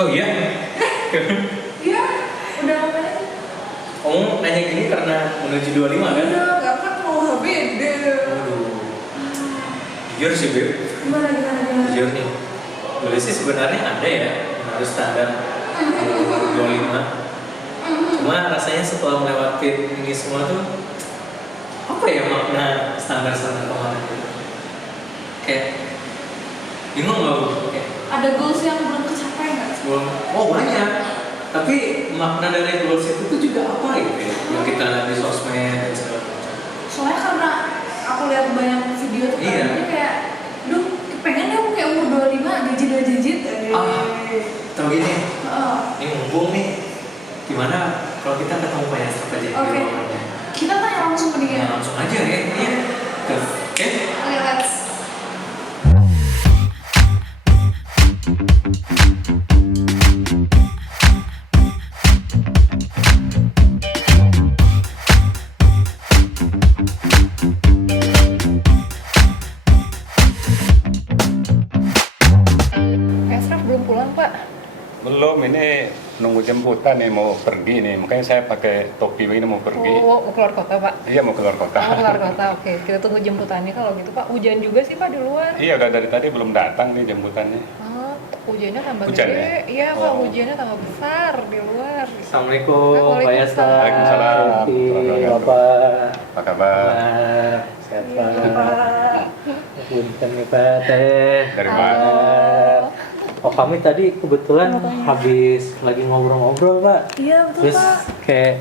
Oh iya? Iya, udah ngapain? Kamu nanya gini karena menuju 25 kan? Udah, gak kan mau HBD. Aduh. Jujur sih, Beb. Gimana? Jujur nih. Dulu sih sebenarnya ada ya yang harus standar umur 25. Cuma rasanya setelah melewati ini semua tuh apa ya makna standar-standar kemarin gitu? Kayak bingung nggak Bu? Kayak, Ada goals yang belum kecapai nggak? oh banyak. Tapi makna dari goals itu tuh juga apa gitu ya? Yang kita lihat di sosmed dan segala macam. Soalnya karena aku lihat banyak video tuh Iya. kan, kayak, duh, pengen deh aku kayak umur 25 jijit. Tau gini, Heeh. ini mumpung nih. Gimana kalau kita ketemu Pak Yasraf aja di Oke. ruangannya? Kita tanya langsung ke dia. Ya, langsung aja ya. Iya. Oke. Oke, let's. Esraf belum pulang, Pak. Belum, ini nunggu jemputan nih, mau pergi nih. Makanya saya pakai topi ini mau pergi. Oh, mau keluar kota, Pak. Iya, mau keluar kota. Mau keluar kota, oke. Kita tunggu jemputannya kalau gitu, Pak. Hujan juga sih, Pak, di luar. Iya, udah dari tadi belum datang nih jemputannya. Oh, hujannya tambah Hujan gede. ya? Iya, Pak, Oh. hujannya tambah besar di luar. Assalamualaikum Pak Yasraf. Waalaikumsalam. Bapak. Apa kabar? Sehat Iya, Pak. Pak. Punten nih Pak Teh. Dari mana? Oh kami tadi kebetulan habis lagi ngobrol-ngobrol Pak. Iya, betul, Terus Pak. kayak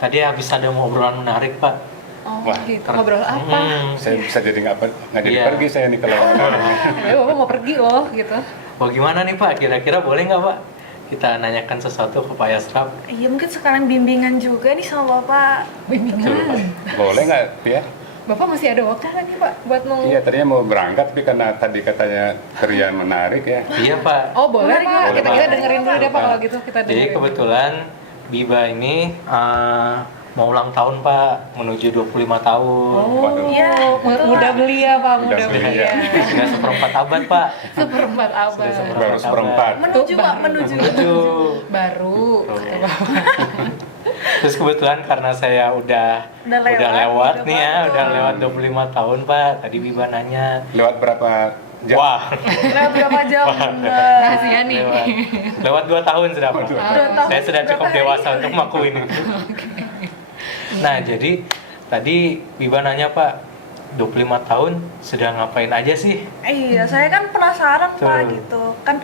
tadi habis ada obrolan menarik Pak. Oh, Wah, gitu. Ngobrol apa? Saya bisa jadi nggak jadi Iya. pergi saya nih kalau Bapak mau pergi loh, gitu. Oh gimana nih Pak? Kira-kira boleh nggak Pak? Kita nanyakan sesuatu ke Pak Yasraf. Iya mungkin sekarang bimbingan juga nih sama Bapak. Bimbingan. boleh nggak ya? Bapak masih ada waktu nggak nih, Pak, buat mau... Iya, tadinya mau berangkat tapi karena tadi katanya kerjaan menarik ya. Iya Pak. Oh, boleh, Boleh, Pak. boleh, Kita Pak. dengerin dulu deh, Pak, kalau gitu. Kita Jadi dengerin. kebetulan Biba ini mau ulang tahun Pak, menuju 25 tahun. Oh, Iya, betul, mudah Pak. belia, Pak, Mudah mudah belia. belia. Sudah seperempat abad Pak. Seperempat abad. Sudah seperempat Baru seperempat. Menuju Tuh, Pak, baru. menuju. Menuju. Baru. kata Bapak. Terus kebetulan karena saya udah lewat nih ya, betul. udah lewat 25 tahun Pak. Tadi Biba nanya. Lewat berapa jam? Wah, Lewat berapa jam? Rahasia nih. lewat 2 tahun sudah Pak. tahun, Saya sudah cukup berapa hari? dewasa untuk melakukan itu. Nah, jadi tadi Biba nanya Pak, 25 tahun sudah ngapain aja sih? Iya, saya kan penasaran Pak Betul. gitu. Kan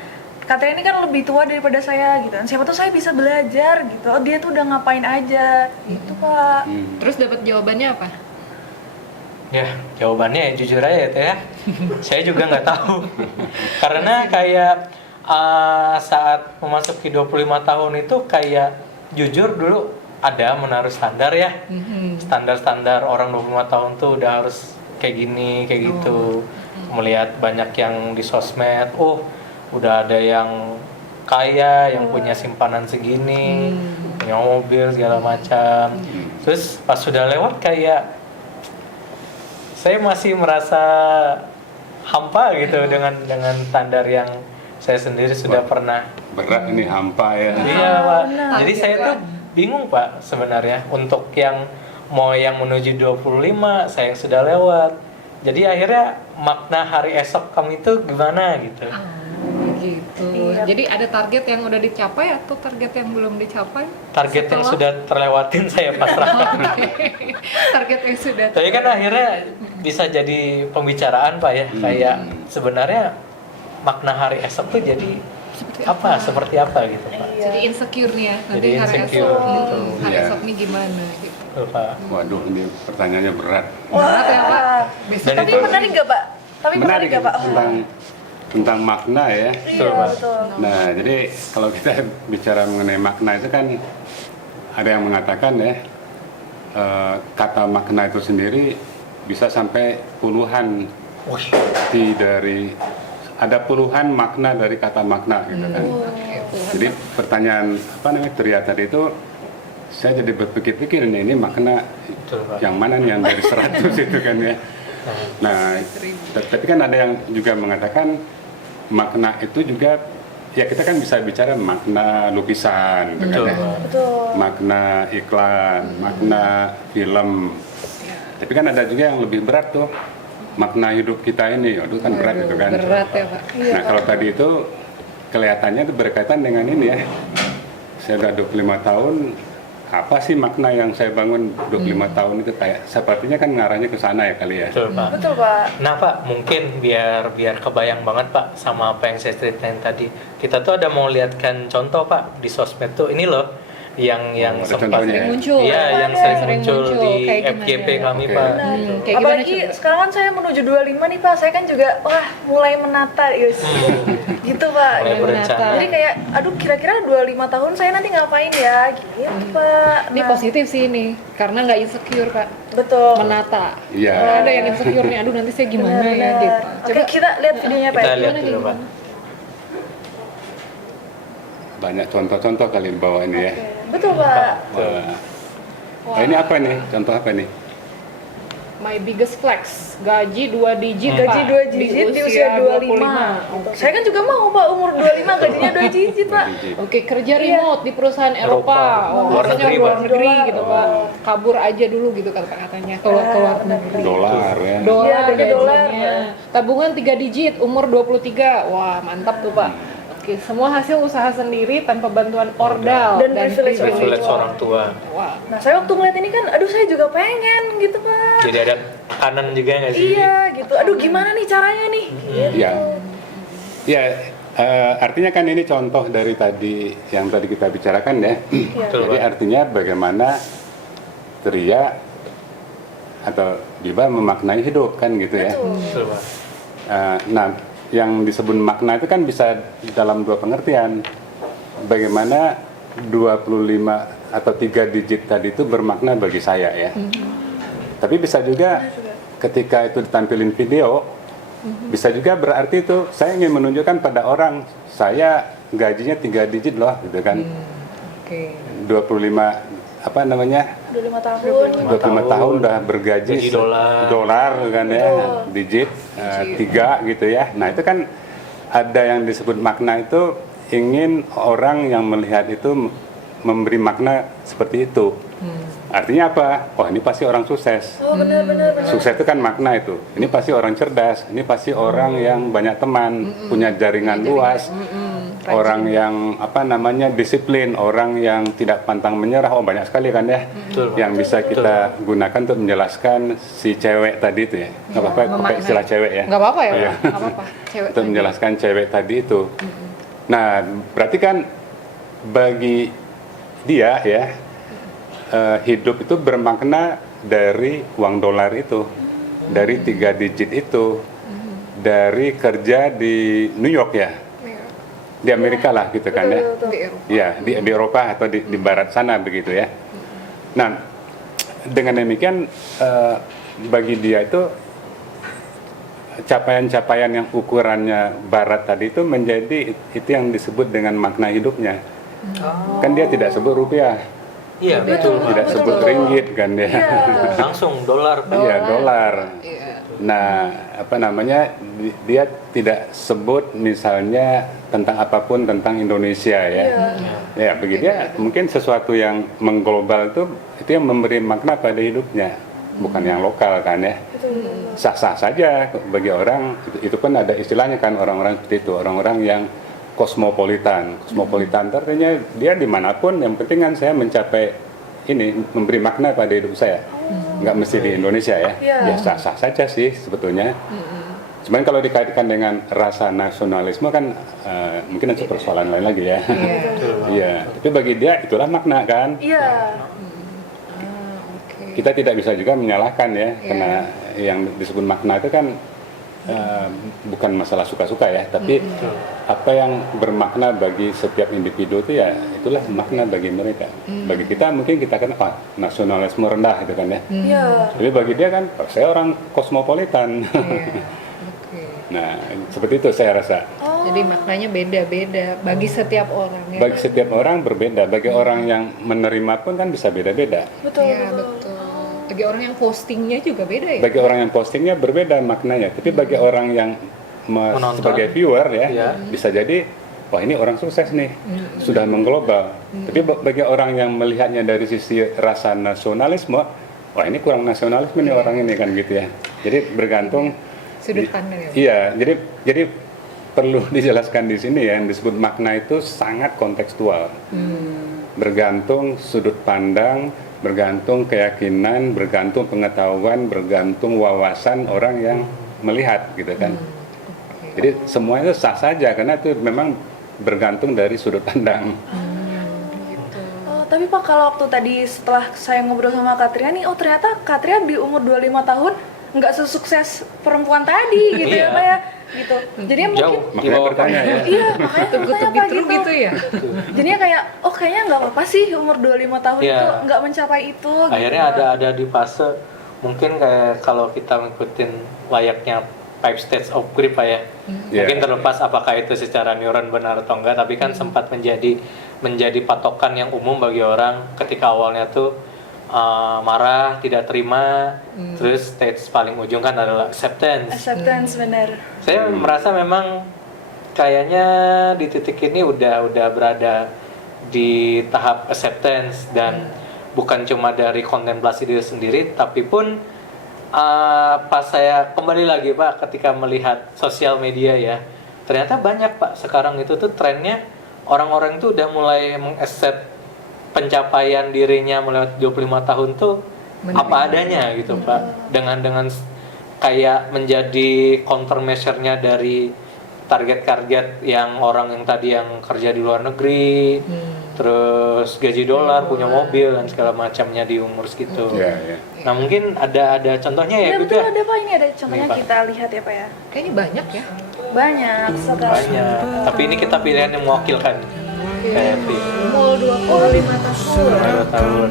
katanya ini kan lebih tua daripada saya gitu kan. Siapa tuh saya bisa belajar gitu. Oh, dia tuh udah ngapain aja gitu Pak. Terus dapat jawabannya apa? Ya, jawabannya ya jujur aja ya Teh ya. Saya juga nggak tahu. Karena kayak saat memasuki 25 tahun itu kayak jujur dulu ada menaruh standar ya. Standar-standar orang 25 tahun tuh udah harus kayak gini, kayak gitu. Melihat banyak yang di sosmed, oh udah ada yang kaya, yang punya simpanan segini, punya mobil segala macam. Terus pas sudah lewat kayak saya masih merasa hampa gitu dengan standar yang saya sendiri sudah pernah. Berat ini hampa ya. Iya Pak. benar. Jadi saya tuh bingung Pak sebenarnya untuk yang mau yang menuju 25 saya sudah lewat. Jadi akhirnya makna hari esok kami itu gimana gitu. Gitu. Iya. Jadi ada target yang udah dicapai atau target yang belum dicapai? Target yang Setelah- sudah terlewatin saya pasrahkan. Target yang sudah. Tapi kan akhirnya bisa jadi pembicaraan Pak ya. Kayak sebenarnya makna hari esok tuh jadi seperti apa gitu Pak. Iya. Jadi insecure nih ya. Nanti Jadi hari insecure esok. gitu. Hari Iya. esok nih gimana gitu. Betul, Pak. Waduh, ini pertanyaannya berat. Berat ya, Pak. Besok Dan Tapi itu- menarik nggak Pak? Tapi menarik nggak Pak? tentang makna ya. Iya, Betul, Pak. betul. Nah, jadi kalau kita bicara mengenai makna itu kan ada yang mengatakan ya kata makna itu sendiri bisa sampai puluhan ada puluhan makna dari kata makna gitu kan. Jadi pertanyaan apa namanya Tria tadi itu saya jadi berpikir-pikir ini makna Betul, Pak. yang mana nih yang dari 100 itu kan ya. Nah, tapi kan ada yang juga mengatakan makna itu juga ya kita kan bisa bicara makna lukisan, gitu Betul. kan ya. Betul. Makna iklan, makna film. Tapi kan ada juga yang lebih berat tuh, makna hidup kita ini. Aduh kan berat itu kan. Berat ya Pak. Nah kalau tadi itu kelihatannya itu berkaitan dengan ini ya. Saya udah 25 tahun, apa sih makna yang saya bangun 25 tahun itu kayak sepertinya kan ngarahnya ke sana ya kali ya. Betul Pak. Betul Pak. Nah Pak, mungkin biar kebayang banget Pak sama apa yang saya ceritain tadi. Kita tuh ada mau lihatkan contoh Pak di sosmed tuh ini loh yang Oh, ada sempat contohnya ya? Muncul. Iya, yang Sering sering muncul di kayak gimana FGP ya? kami Oke. Pak. Benar. Gitu. Kayak gimana Apalagi coba? sekarang kan saya menuju 25 nih Pak, saya kan juga wah mulai menata guys. Gitu Pak. Mulai berencana. Jadi kayak aduh kira-kira 25 tahun saya nanti ngapain ya gitu Pak. Ini Nah, positif sih ini, karena nggak insecure Kak. Betul. Menata. Iya. Ada yang insecure nih, aduh nanti saya gimana ya Benar-benar. gitu. Oke, kita lihat videonya Pak. Kita lihat Gimana, dulu gimana? Pak. Banyak contoh-contoh kali bawa ini ya. Betul Pak. Wah. Ini apa nih? Contoh apa nih? My biggest flex, gaji 2 digit Gaji Pak, 2 digit di usia 25. Gitu. Saya kan juga mau Pak umur 25 gajinya 2 digit Pak. Oke, kerja Iya. remote di perusahaan Eropa. Eropa. Oh, Luar maksudnya negeri, luar Pak. negeri Dolar. gitu, Pak. Kabur aja dulu gitu katanya. Keluar ke luar negeri. Dolar ya. Dolar Iya, kerja dolar. gajinya. Tabungan 3 digit, umur 23. Wah, mantap tuh, Pak. Oke, semua hasil usaha sendiri tanpa bantuan ordal Dan privilege Privilege orang tua. Wah, Nah, saya waktu ngeliat ini kan, aduh saya juga pengen gitu Pak. Jadi ada kanan juga nggak sih? Iya gitu. Aduh gimana nih caranya nih? Gitu. Ya. Ya, artinya kan ini contoh dari tadi yang tadi kita bicarakan ya. Betul, Jadi Pak. artinya bagaimana Tria atau Biba memaknai hidup kan gitu ya. Betul Pak. Nah, yang disebut makna itu kan bisa dalam dua pengertian. Bagaimana 25 atau 3 digit tadi itu bermakna bagi saya ya. Tapi bisa juga ketika itu ditampilin video, bisa juga berarti itu saya ingin menunjukkan pada orang saya gajinya 3 digit loh gitu kan. oke. 25 apa namanya? 25 tahun. 25 tahun udah bergaji Gaji dolar. dolar kan ya, digit 3 gitu ya. Nah, itu kan ada yang disebut makna itu ingin orang yang melihat itu memberi makna seperti itu. Artinya apa? Oh, ini pasti orang sukses. Oh benar-benar. Sukses itu kan makna itu. Ini pasti orang cerdas, ini pasti orang yang banyak teman, punya jaringan luas. Orang yang apa namanya disiplin, orang yang tidak pantang menyerah. Oh, banyak sekali kan ya. Betul, Pak. Yang bisa kita gunakan untuk menjelaskan si cewek tadi itu ya. Nggak apa-apa pakai memaknai. istilah cewek ya. Nggak apa-apa ya, Oh, iya. Pak? Nggak apa-apa. Cewek Untuk tadi. menjelaskan cewek tadi itu. Nah, berarti kan bagi dia ya, hidup itu bermakna dari uang dolar itu, dari 3 digit itu, dari kerja di New York ya, Iya, di Amerika lah gitu kan ya. di Eropa. Ya, di Eropa atau di barat sana begitu ya. Nah, dengan demikian bagi dia itu capaian-capaian yang ukurannya barat tadi itu menjadi itu yang disebut dengan makna hidupnya. Kan dia tidak sebut rupiah, Iya betul. tidak betul, sebut betul. ringgit kan dia. Langsung dolar Pak. Iya, dolar. Iya. Nah, apa namanya? Dia tidak sebut misalnya tentang apapun tentang Indonesia ya. Ya, bagi dia mungkin sesuatu yang mengglobal itu yang memberi makna pada hidupnya, bukan yang lokal kan ya. Sah-sah saja bagi orang, itu pun ada istilahnya kan orang-orang seperti itu, orang-orang yang kosmopolitan. Kosmopolitan itu artinya dia dimanapun, yang penting kan saya mencapai ini, memberi makna pada hidup saya. Nggak mesti di Indonesia ya, Iya. ya sah-sah saja sih sebetulnya. Cuman kalau dikaitkan dengan rasa nasionalisme kan mungkin ada persoalan lain lagi ya. Iya, tapi bagi dia itulah makna kan. Iya. Oke. Kita tidak bisa juga menyalahkan ya, karena yang disebut makna itu kan bukan masalah suka-suka ya, tapi apa yang bermakna bagi setiap individu itu ya itulah makna bagi mereka. Bagi kita mungkin kita kan nasionalisme rendah gitu kan ya. Iya. Tapi bagi dia kan saya orang kosmopolitan. Iya. Oke. Nah, seperti itu saya rasa. Jadi maknanya beda-beda bagi setiap orang ya. Bagi setiap orang berbeda. Bagi orang yang menerima pun kan bisa beda-beda. Betul. Iya, betul. Bagi orang yang postingnya juga beda ya. Bagi orang yang postingnya berbeda maknanya. Tapi bagi orang yang Menonton. sebagai viewer ya, Iya. bisa jadi wah ini orang sukses nih, sudah mengglobal. Tapi bagi orang yang melihatnya dari sisi rasa nasionalisme, wah ini kurang nasionalisme nih orang ini kan gitu ya. Jadi bergantung Sudut pandang ya. Iya, jadi perlu dijelaskan di sini ya, yang disebut makna itu sangat kontekstual. Bergantung sudut pandang, bergantung keyakinan, bergantung pengetahuan, bergantung wawasan orang yang melihat gitu kan. Jadi semuanya itu sah saja karena itu memang bergantung dari sudut pandang. Oh, tapi Pak, kalau waktu tadi setelah saya ngobrol sama Katria nih, oh ternyata Katria di umur 25 tahun nggak sesukses perempuan tadi gitu ya Iya. Pak ya, gitu. Jadinya mungkin Jauh. Makanya bertanya ya. iya, makanya Tuh bertanya Pak gitu. gitu ya. Jadinya kayak, oh kayaknya nggak apa-apa sih umur 25 tahun Iya. itu nggak mencapai itu. Akhirnya gitu. ada di fase mungkin kayak kalau kita ngikutin layaknya 5 stages of grief Pak ya. Mungkin Iya. terlepas apakah itu secara neuron benar atau enggak, tapi kan sempat menjadi patokan yang umum bagi orang ketika awalnya tuh marah, tidak terima, terus stage paling ujung kan adalah acceptance. Acceptance benar. Saya merasa memang kayaknya di titik ini udah berada di tahap acceptance dan bukan cuma dari kontemplasi diri sendiri, tapi pun pas saya kembali lagi Pak ketika melihat sosial media ya, ternyata banyak Pak sekarang itu tuh trennya orang-orang tuh udah mulai mengaccept pencapaian dirinya melewati 25 tahun tuh apa adanya gitu Pak, dengan kayak menjadi countermeasure-nya dari target-target yang orang yang tadi yang kerja di luar negeri, terus gaji dolar, punya mobil dan segala macamnya di umur segitu. Iya, iya. Nah mungkin ada contohnya ya Iya gitu betul, ya. ada Pak, ini ada contohnya Nih, Pak. kita lihat ya Pak ya. Kayaknya banyak ya. Banyak sekali. Banyak. Tapi ini kita pilihan yang mewakilkan. Kayak Umur 25 tahun. 2 tahun.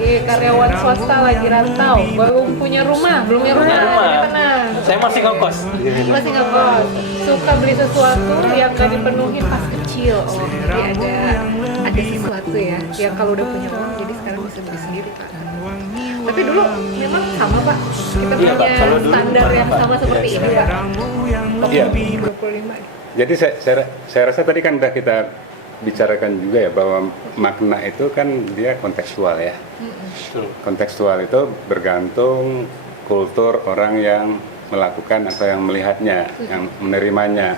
Oke, karyawan swasta lagi rantau, belum punya rumah, Punya rumah. jadi tenang. Saya masih ngekos. Masih nggak bos. Suka beli sesuatu yang nggak dipenuhi pas kecil. Oh, jadi ada sesuatu ya, yang kalau udah punya uang jadi sekarang bisa beli sendiri Pak. Tapi dulu memang sama Pak, kita Iya, Pak. punya Kalau dulu standar pernah, yang Pak. sama seperti Iya. ini Pak. Iya. 25. Jadi saya rasa tadi kan udah kita bicarakan juga ya bahwa makna itu kan dia kontekstual ya. Betul. Kontekstual itu bergantung kultur orang yang melakukan atau yang melihatnya, yang menerimanya.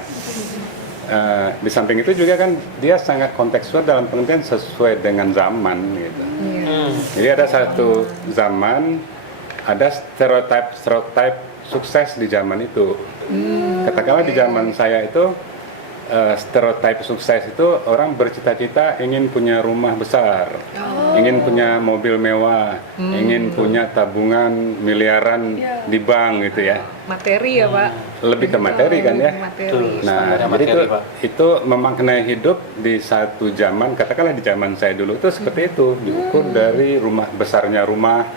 Di samping itu juga kan dia sangat kontekstual dalam pengertian sesuai dengan zaman gitu. Jadi ada satu zaman, ada stereotip sukses di zaman itu. Katakanlah di zaman saya itu stereotip sukses itu orang bercita-cita ingin punya rumah besar, ingin punya mobil mewah, ingin punya tabungan miliaran di bank gitu ya. Materi ya Pak. Lebih ke materi kan ya. Materi. Nah, Standarnya jadi materi, Pak. itu memaknai hidup di satu zaman, katakanlah di zaman saya dulu itu seperti itu, diukur dari rumah besarnya rumah,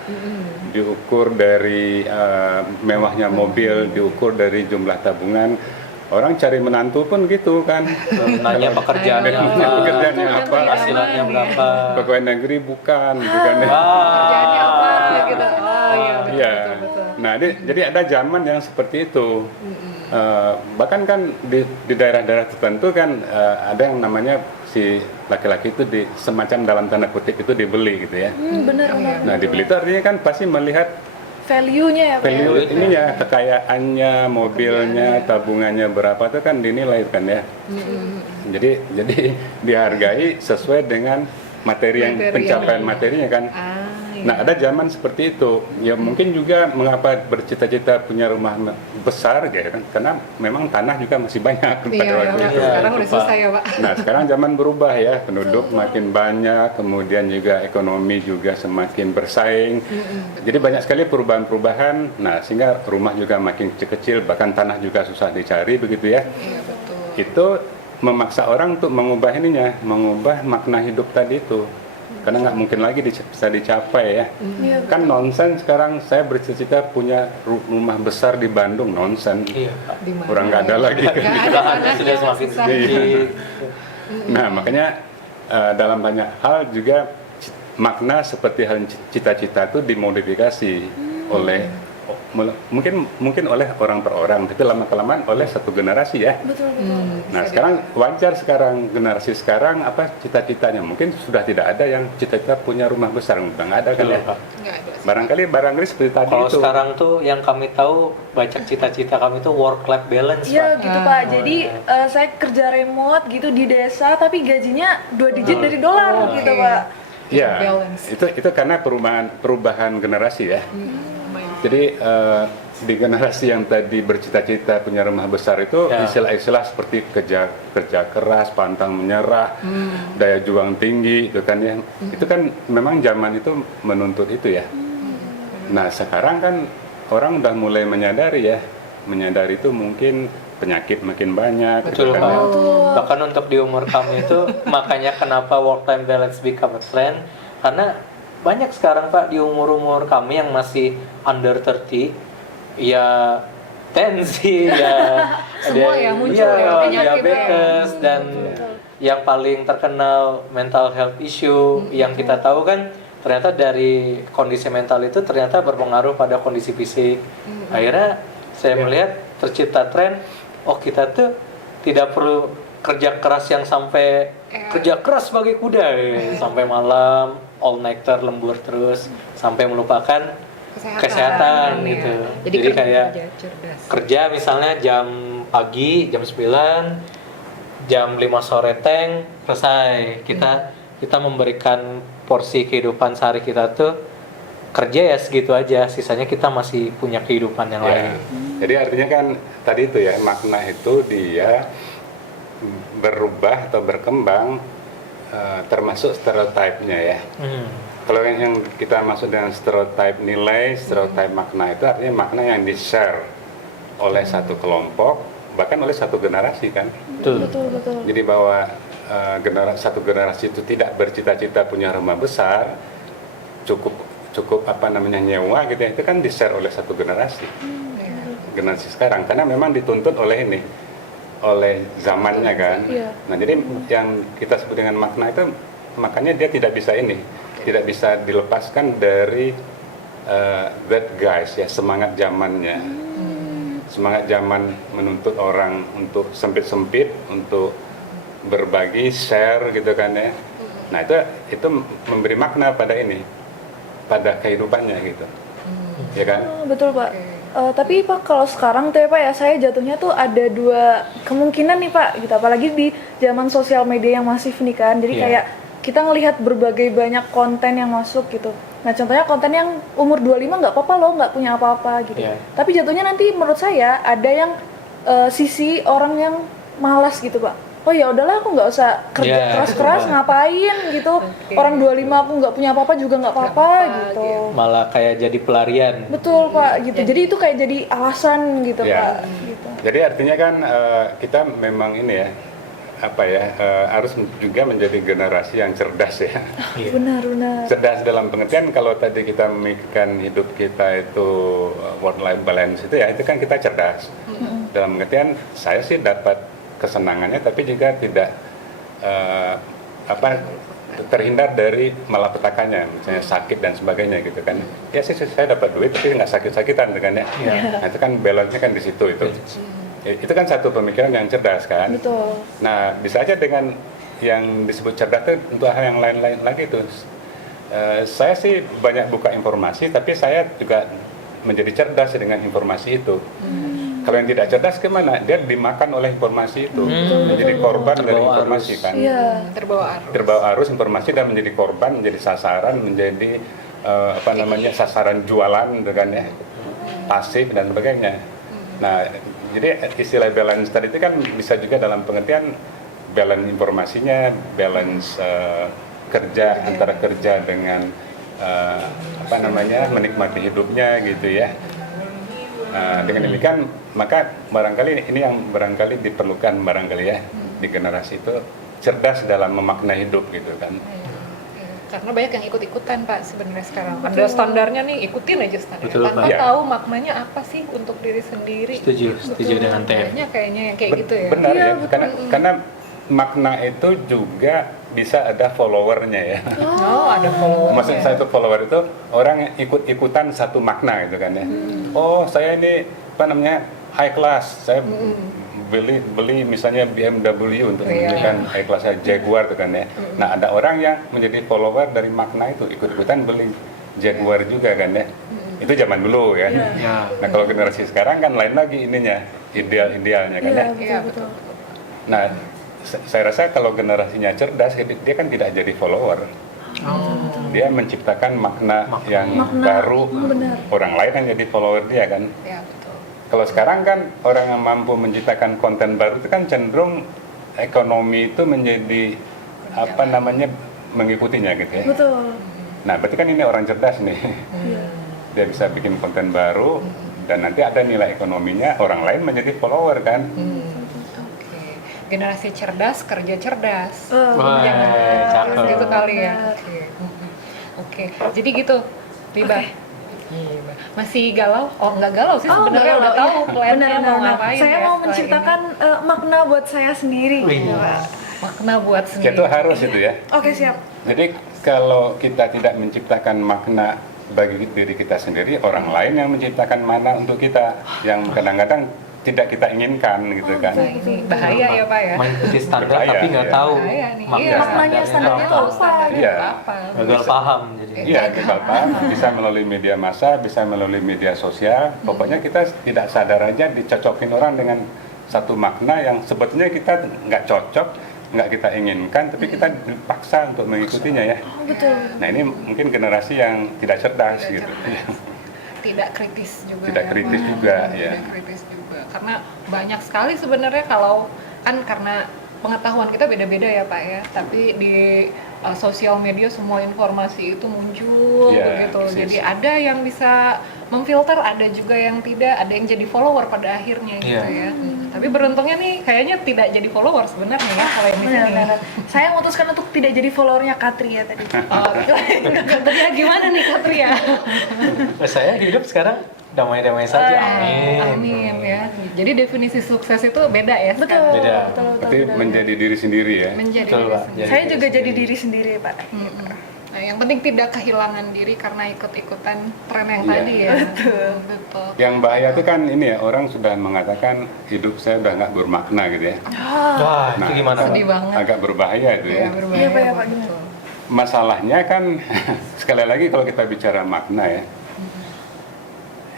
diukur dari mewahnya mobil, diukur dari jumlah tabungan. Orang cari menantu pun gitu kan. Nanya pekerjaannya Nanya apa, pekerjaannya apa, penghasilannya berapa. pegawai negeri bukan kan ya. Jadi apa Wah. gitu. Oh iya betul, Iya. betul. Nah, jadi ada zaman yang seperti itu. Bahkan kan di daerah-daerah tertentu kan ada yang namanya si laki-laki itu semacam dalam tanda kutip itu dibeli gitu ya. Benar-benar. Nah, dibeli itu artinya kan pasti melihat Value-nya ya Pak ya. value ininya, kekayaannya, mobilnya, tabungannya berapa itu kan dinilai kan ya. Jadi dihargai sesuai dengan materi yang pencapaian materinya kan. Iya. Nah, ada zaman seperti itu. Ya mungkin juga mengapa bercita-cita punya rumah besar ya kan, karena memang tanah juga masih banyak pada Iya, waktu Pak. itu. Sekarang udah Pak. susah ya Pak. Nah, sekarang zaman berubah ya, penduduk makin banyak, kemudian juga ekonomi juga semakin bersaing. Jadi banyak sekali perubahan-perubahan. Nah, sehingga rumah juga makin kecil, bahkan tanah juga susah dicari begitu ya. Iya betul. Itu memaksa orang untuk mengubah ininya, mengubah makna hidup tadi itu. Karena nggak mungkin lagi bisa dicapai ya. Iya, Kan nonsen sekarang saya bercita-cita punya rumah besar di Bandung, nonsen. Iya, Pak. Di mana? Orang nggak ada lagi. Nggak ada Lahannya tanahnya, sudah semakin susah. sedikit. Nah, makanya dalam banyak hal juga makna seperti hal cita-cita itu dimodifikasi oleh mungkin oleh orang per orang, tapi lama kelamaan oleh satu generasi ya. Betul, betul. Nah sekarang wajar sekarang generasi sekarang apa cita-citanya mungkin sudah tidak ada yang cita-cita punya rumah besar, udah nggak ada kan ya. Nggak ada sih. Barangkali seperti tadi Kalau itu. sekarang tuh yang kami tahu baca cita-cita kami tuh work life balance, Iya Pak. gitu Pak. Jadi saya kerja remote gitu di desa tapi gajinya 2 digit dari dolar gitu Pak. Ya, Balance. itu karena perubahan generasi ya. Jadi di generasi yang tadi bercita-cita punya rumah besar itu Ya. istilah-istilah seperti kerja keras, pantang menyerah, daya juang tinggi, itu kan ya. Itu kan memang zaman itu menuntut itu ya. Nah sekarang kan orang udah mulai menyadari itu mungkin penyakit makin banyak, Betul, gitu kan Pak. ya. Bahkan untuk di umur kami itu makanya kenapa work life balance become a trend, karena banyak sekarang Pak di umur-umur kami yang masih under 30 ya tensi ya Semua ada- ya muncul iya, ya penyakit diabetes ya. dan yang paling terkenal mental health issue yang kita tahu kan ternyata dari kondisi mental itu ternyata berpengaruh pada kondisi fisik. Akhirnya saya melihat tercipta tren, oh kita tuh tidak perlu kerja keras yang sampai kerja keras sebagai kuda sampai malam all nighter lembur terus sampai melupakan kesehatan Iya. gitu. Jadi, Jadi kayak kerja cerdas. kerja misalnya jam pagi jam 9, jam 5 sore teng selesai. Kita memberikan porsi kehidupan sehari kita tuh kerja ya segitu aja, sisanya kita masih punya kehidupan yang Ya. lain. Jadi artinya kan tadi itu ya makna itu dia berubah atau berkembang termasuk stereotipnya ya. Kalau yang kita maksud dengan stereotip nilai, stereotip makna itu artinya makna yang di-share oleh satu kelompok, bahkan oleh satu generasi kan. Betul. Betul, betul. Jadi bahwa satu generasi itu tidak bercita-cita punya rumah besar, cukup apa namanya nyewa gitu ya, itu kan di-share oleh satu generasi. Generasi sekarang karena memang dituntut oleh ini, oleh zamannya kan. Iya. Nah, jadi yang kita sebut dengan makna itu makanya dia tidak bisa dilepaskan dari that guys ya, semangat zamannya. Semangat zaman menuntut orang untuk sempit-sempit, untuk berbagi, share gitu kan ya. Nah, itu memberi makna pada ini, pada kehidupannya gitu. Ya kan? Betul Pak. Tapi Pak kalau sekarang tuh ya Pak ya saya jatuhnya tuh ada 2 kemungkinan nih Pak gitu, apalagi di zaman sosial media yang masif nih kan. Jadi Iya. kayak kita ngelihat berbagai banyak konten yang masuk gitu. Nah contohnya konten yang umur 25 nggak apa-apa loh, nggak punya apa-apa gitu. Iya. Tapi jatuhnya nanti menurut saya ada yang sisi orang yang malas gitu Pak. Oh ya udahlah aku nggak usah kerja Iya, keras-keras betul, Pak. ngapain gitu. Orang 25 aku nggak punya apa-apa juga nggak apa-apa gitu. Malah kayak jadi pelarian. Betul Pak gitu. Jadi itu kayak jadi alasan gitu Ya. Pak. Gitu. Jadi artinya kan kita memang ini ya, harus juga menjadi generasi yang cerdas ya. Iya. Benar. Cerdas dalam pengertian kalau tadi kita memikirkan hidup kita itu work life balance itu ya, itu kan kita cerdas. Dalam pengertian saya sih dapat kesenangannya tapi juga tidak terhindar dari malapetakannya, misalnya sakit dan sebagainya gitu kan. Ya sih saya dapat duit tapi nggak sakit-sakitan kan ya. Nah, itu kan balance-nya kan di situ itu. Itu kan satu pemikiran yang cerdas kan. Betul. Nah, bisa aja dengan yang disebut cerdas itu untuk hal yang lain-lain lagi tuh. Saya sih banyak buka informasi, tapi saya juga menjadi cerdas dengan informasi itu. Kalau yang tidak cerdas kemana? Dia dimakan oleh informasi itu, menjadi korban dari Terbawa informasi arus. kan. Iya. Terbawa arus. Arus informasi dan menjadi korban, menjadi sasaran, menjadi sasaran jualan dengan ya, pasif dan sebagainya. Nah, jadi istilah balance tadi itu kan bisa juga dalam pengertian balance informasinya, balance kerja antara kerja dengan menikmati hidupnya gitu ya. Dengan demikian maka barangkali ini yang barangkali diperlukan barangkali ya di generasi itu cerdas dalam memaknai hidup gitu kan. Karena banyak yang ikut-ikutan Pak sebenarnya sekarang. Ada standarnya nih, ikutin aja standarnya. Betul, Tanpa Pak. Iya. tahu maknanya apa sih untuk diri sendiri. Setuju dengan TM. Kayaknya yang kayak gitu ya. Benar Iya, ya, betul. karena makna itu juga bisa ada followernya ya. Oh, ada follower. Maksud saya itu follower itu orang yang ikut-ikutan satu makna gitu kan ya. Oh, saya ini apa namanya high class, saya beli misalnya BMW untuk menunjukkan high class saya Jaguar gitu kan ya. Nah, ada orang yang menjadi follower dari makna itu, ikut-ikutan beli Jaguar juga kan ya. Itu zaman dulu ya. Ya. Nah, kalau generasi sekarang kan lain lagi ininya, idealnya kan ya. Iya, betul. Nah, saya rasa kalau generasinya cerdas, dia kan tidak jadi follower. Dia menciptakan makna yang baru, orang lain yang jadi follower dia kan. Iya, betul. Kalau sekarang kan orang yang mampu menciptakan konten baru itu kan cenderung ekonomi itu menjadi apa namanya mengikutinya gitu ya. Betul. Nah, berarti kan ini orang cerdas nih. Dia bisa bikin konten baru dan nanti ada nilai ekonominya, orang lain menjadi follower kan. Oke. Generasi cerdas, kerja cerdas. Wah, cakep. Gitu kali ya. Oke. Jadi gitu, Liba. Iya, masih galau? Oh, nggak galau sih sebenarnya, nggak udah galau, tahu iya. plannya Benar, mau benar. ngapain. Saya ya mau setelah menciptakan makna buat saya sendiri. Wih. makna buat sendiri. Itu harus itu ya. Oke, siap. Jadi kalau kita tidak menciptakan makna bagi diri kita sendiri, orang lain yang menciptakan makna untuk kita yang kadang-kadang tidak kita inginkan gitu kan. Nah, ini bahaya ya Pak ya. Mengikuti standar Bahaya, tapi nggak iya. tahu Bahaya nih. makna Iya, maknanya standarnya apa. apa? Standarnya Iya. apa? Gagal paham jadi. Iya, gagal paham. Bisa melalui media massa, bisa melalui media sosial. Pokoknya kita tidak sadar aja dicocokin orang dengan satu makna yang sebetulnya kita nggak cocok, nggak kita inginkan, tapi kita dipaksa untuk mengikutinya ya. Oh, betul. Nah ini mungkin generasi yang tidak cerdas Tidak gitu. Tidak kritis juga. Tidak ya, kritis Pak. juga, ya. Tidak kritis juga. Karena banyak sekali sebenarnya kalau kan karena pengetahuan kita beda-beda ya Pak ya. Tapi di sosial media semua informasi itu muncul Ya, begitu. persis. Jadi ada yang bisa memfilter, ada juga yang tidak, ada yang jadi follower pada akhirnya gitu Iya. ya. Tapi beruntungnya nih kayaknya tidak jadi follower sebenarnya ya kalau yang di sini. Benar. Saya memutuskan untuk tidak jadi followernya Katri ya tadi. Oh, Katria gimana nih Katria? Saya hidup sekarang damai-damai saja. Amin. Amin ya. Jadi definisi sukses itu beda ya. Betul. sekarang? Beda. Betul. Tapi menjadi diri sendiri ya. Menjadi Betul, diri Pak. sendiri. Jadi Saya diri juga jadi sendiri. diri sendiri, Pak. Nah, yang penting tidak kehilangan diri karena ikut-ikutan tren yang Iya. tadi ya. Betul. Yang bahaya itu kan ini ya, orang sudah mengatakan hidup saya udah nggak bermakna gitu ya. Wah, itu gimana? Pak? Sedih banget. Agak berbahaya itu ya. Berbahaya. Iya, Pak, ya, Pak, betul. Masalahnya kan sekali lagi kalau kita bicara makna ya.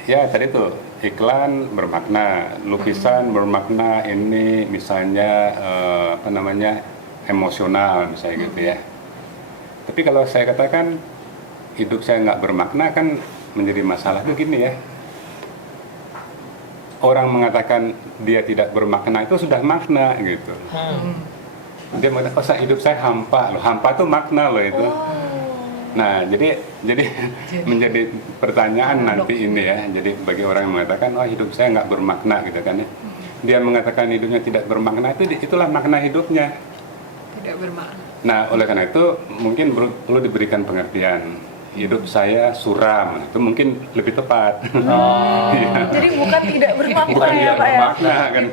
Ya tadi tuh iklan bermakna, lukisan bermakna, ini misalnya apa namanya emosional misalnya gitu ya. Tapi kalau saya katakan hidup saya nggak bermakna kan menjadi masalah tuh gini ya. Orang mengatakan dia tidak bermakna itu sudah makna gitu. Dia mengatakan oh, hidup saya hampa loh, hampa tuh makna loh itu. Nah, jadi menjadi pertanyaan nanti ini ya. Jadi bagi orang yang mengatakan, oh hidup saya nggak bermakna gitu kan ya. Dia mengatakan hidupnya tidak bermakna, itulah makna hidupnya. Tidak bermakna. Nah, oleh karena itu mungkin perlu diberikan pengertian. Hidup saya suram, itu mungkin lebih tepat. Iya. Jadi bukan tidak bermakna Bukan ya, tidak Pak ya. bermakna kan.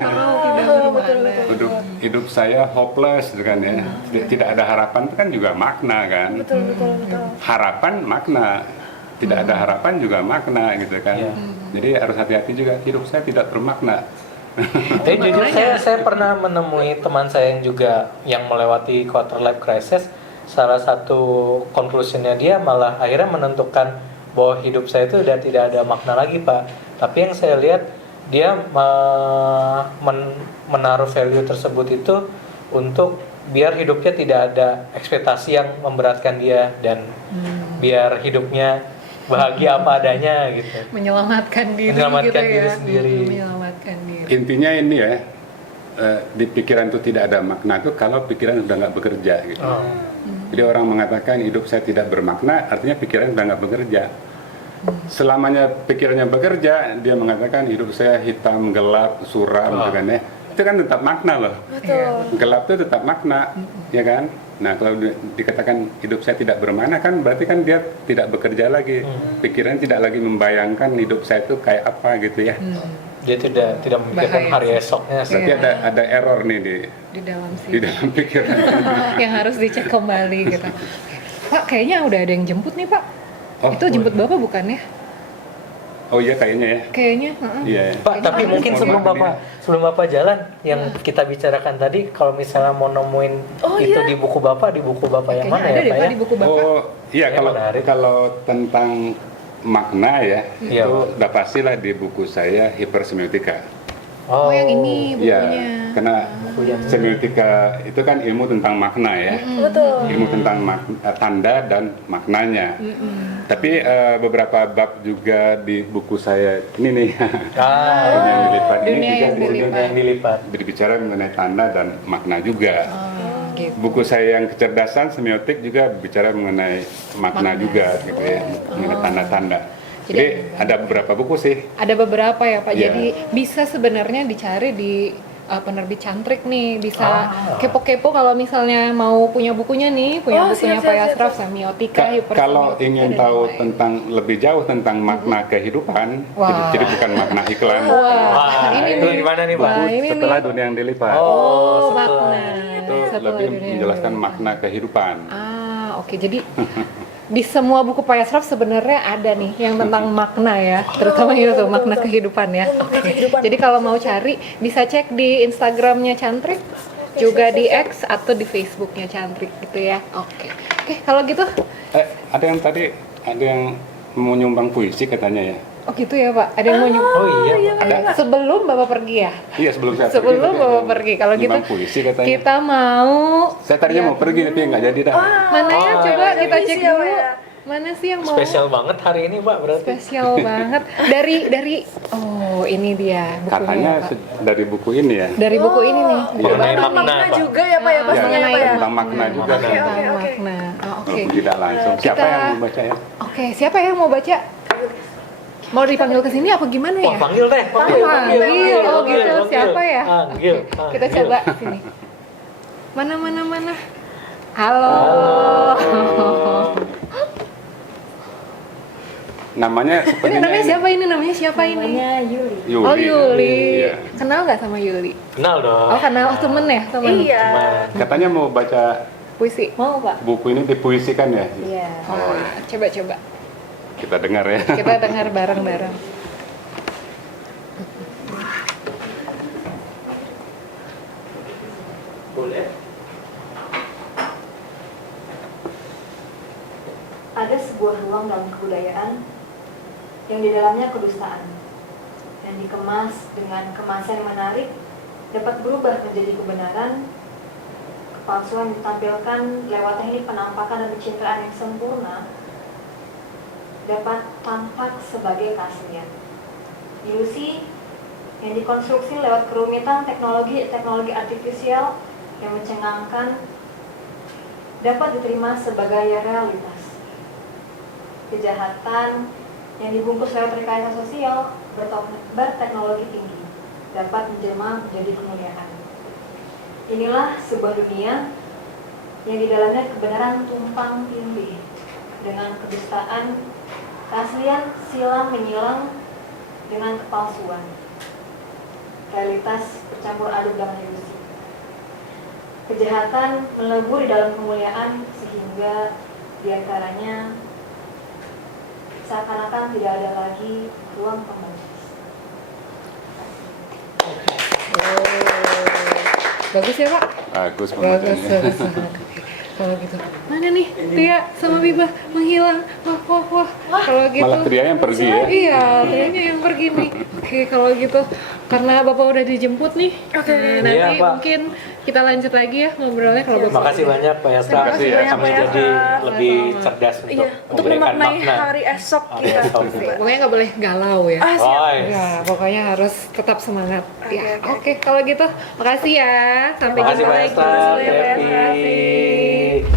Betul. Hidup saya hopeless gitu kan ya. Tidak ada harapan itu kan juga makna kan. Betul. Harapan makna, tidak ada harapan juga makna gitu kan. Iya. Jadi harus hati-hati juga, hidup saya tidak bermakna. Tapi jujur saya pernah menemui teman saya yang juga yang melewati quarter life crisis. Salah satu konklusinya dia malah akhirnya menentukan bahwa hidup saya itu udah tidak ada makna lagi Pak. Tapi yang saya lihat dia menaruh value tersebut itu untuk biar hidupnya tidak ada ekspektasi yang memberatkan dia dan biar hidupnya bahagia apa adanya gitu. Menyelamatkan diri Menyelamatkan gitu diri ya. sendiri. Menyelamatkan diri. Intinya ini ya, di pikiran itu tidak ada makna itu kalau pikiran sudah nggak bekerja gitu. Oh. Jadi orang mengatakan hidup saya tidak bermakna, artinya pikiran sudah nggak bekerja. Selamanya pikirannya bekerja, dia mengatakan hidup saya hitam, gelap, suram, gitu kan ya. Itu kan tetap makna loh. Betul. Gelap itu tetap makna, ya kan? Nah kalau dikatakan hidup saya tidak bermakna kan berarti kan dia tidak bekerja lagi. Pikiran tidak lagi membayangkan hidup saya itu kayak apa gitu ya. Dia tidak memikirkan Bahaya hari sih. esoknya sih. Berarti ada error nih di dalam di sih dalam pikiran. yang harus dicek kembali gitu. Pak, kayaknya udah ada yang jemput nih Pak. Oh, Itu jemput Bapak bukan ya? Oh iya kayaknya ya. Kayaknya. Heeh. Iya. Pak, tapi mungkin sebelum Bapak jalan yang kita bicarakan tadi, kalau misalnya mau nemuin itu di buku Bapak yang Kayaknya mana ada ya deh Pak Pak ya? di buku Bapak. Oh iya, Ini kalau menarik. kalau tentang makna ya, Iya, itu Pak. udah pastilah di buku saya Hipersemiotika. Oh, yang ini bukunya. Iya, karena semiotika itu kan ilmu tentang makna ya. Betul. Ilmu tentang tanda dan maknanya. Tapi beberapa bab juga di buku saya ini nih. Ah, yang dilipat ini Dunia juga yang di sini dilipat. yang dilipat. berbicara mengenai tanda dan makna juga. Gitu. Buku saya yang kecerdasan semiotik juga bicara mengenai makna juga gitu ya, mengenai tanda-tanda. Jadi ada beberapa buku sih. Ada beberapa ya Pak. Iya. Jadi bisa sebenarnya dicari di penerbit Cantrik nih. Bisa kepo-kepo kalau misalnya mau punya bukunya nih, punya bukunya Pak Yasraf Semiotika, Kalau Hipersemiotika, ingin dan tahu lain-lain. tentang lebih jauh tentang makna kehidupan, Wah. jadi bukan makna iklan. Wah, Wah, ini itu nih. gimana nih, Pak? Wah, ini Setelah nih. dunia yang dilipat, Oh, setelah. makna. itu Setelah lebih dunia yang menjelaskan dilipat. makna kehidupan. Oke. Jadi di semua buku Pak Yasraf sebenarnya ada nih yang tentang makna ya, terutama itu tuh makna kehidupan ya. Oke. Jadi kalau mau cari bisa cek di Instagramnya Cantrik, juga di X atau di Facebooknya Cantrik gitu ya. Oke. Kalau gitu, Ada yang mau nyumbang puisi katanya ya. oh gitu ya Pak. Ada yang mau Oh iya, Pak. Ada. sebelum Bapak pergi ya? Iya sebelum saya Sebelum pergi, Bapak ada pergi, kalau gitu nyumbang puisi katanya. kita mau Saya tadinya mau pergi tapi nggak jadi dah. mana ya? Oh, Coba iya, kita iya. cek Iya, dulu. iya. Mana sih yang mau? Spesial banget hari ini, Pak, berarti. Spesial banget. Dari oh ini dia bukunya Katanya ya, Pak. dari buku ini ya. Dari buku ini nih. Mengenai Tentang makna, makna Pak. juga ya Pak ya, Ya, pastinya ya Pak ya. tentang makna juga. Oke, kan. Tentang oke. makna. Oke. Walaupun tidak langsung. Siapa Kita- yang mau baca ya? Oke, siapa yang mau baca? Mau dipanggil ke sini apa gimana Wah, ya? panggil deh, panggil. Panggil, oh gitu. Siapa ya? Panggil. Kita coba sini. Mana. Halo. Namanya Ini sepertinya namanya siapa ini? Namanya siapa ini? Yuli. Yuli. Oh Yuli. Iya. Kenal nggak sama Yuli? Kenal dong. Oh kenal, oh, temen ya? Temen? Iya. Katanya mau baca Puisi? Mau Pak? buku ini dipuisikan ya. Iya. Oh, iya. Coba. Kita dengar ya. Kita dengar bareng-bareng. Boleh. Ada sebuah ruang dalam kebudayaan yang di dalamnya kedustaan yang dikemas dengan kemasan yang menarik dapat berubah menjadi kebenaran. Kepalsuan ditampilkan lewat teknik penampakan dan pencitraan yang sempurna dapat tampak sebagai keaslian. Ilusi yang dikonstruksi lewat kerumitan teknologi artifisial yang mencengangkan dapat diterima sebagai realitas. Kejahatan yang dibungkus lewat rekayasa sosial berteknologi tinggi dapat menjelma menjadi kemuliaan. Inilah sebuah dunia yang di dalamnya kebenaran tumpang tindih dengan kedustaan, keaslian silang menyilang dengan kepalsuan. Realitas bercampur aduk dengan ilusi. Kejahatan melebur di dalam kemuliaan sehingga diantaranya seakan-akan tidak ada lagi ruang pembatas. Bagus ya Pak? Bagus Bagus. pembacanya. Kalau gitu, mana nih Tia sama Biba menghilang? Wah. Kalau gitu. Malah Tria yang pergi ya. Iya, Tianya yang pergi nih. Oke, kalau gitu karena Bapak udah dijemput nih. Nah, nanti Iya, Pak. mungkin kita lanjut lagi ya ngobrolnya kalau Bapak. Makasih banyak Pak Yasra. Terima kasih ya. Kami Pak jadi Yasra. lebih cerdas untuk Iya, untuk memberikan memaknai makna. hari esok Hari kita. esok. Pokoknya nggak boleh galau ya. Siap. Oh, Ya, pokoknya harus tetap semangat. Ya, Oke, oke. Kalau gitu, makasih ya. Sampai Makasih jumpa Pak lagi. Yasra. Terima kasih, Pak Yasra. Devi.